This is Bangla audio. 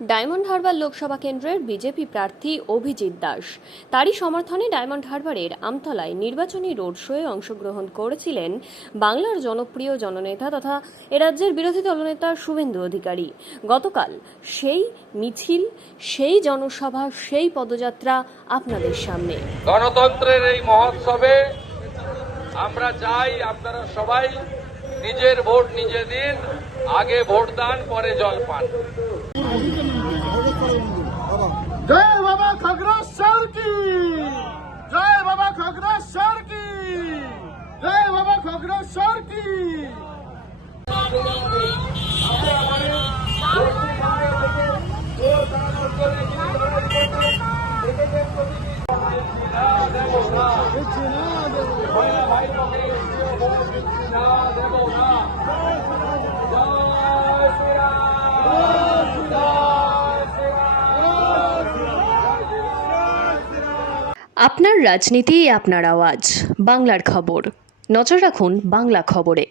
ডায়মন্ড হারবার লোকসভা কেন্দ্রের বিজেপি প্রার্থী অভিজিৎ দাস তারই সমর্থনে ডায়মন্ড হারবারের আমতলায় নির্বাচনী রোড শোয়ে অংশগ্রহণ করেছিলেন বাংলার জনপ্রিয় জননেতা তথা এরাজ্যের বিরোধী দলনেতা শুভেন্দু অধিকারী। গতকাল সেই মিছিল, সেই জনসভা, সেই পদযাত্রা আপনাদের সামনে। গণতন্ত্রের এই মহোৎসবে আমরা চাই আপনারা সবাই নিজের ভোট নিজে দিন, আগে ভোট দান পরে জলপান। जय बाबा खगरेश्वर की, जय बाबा खगरेश्वर की, जय बाबा खगरेश्वर की। আপনার রাজনীতি, আপনার আওয়াজ, বাংলার খবর। নজর রাখুন বাংলা খবরে।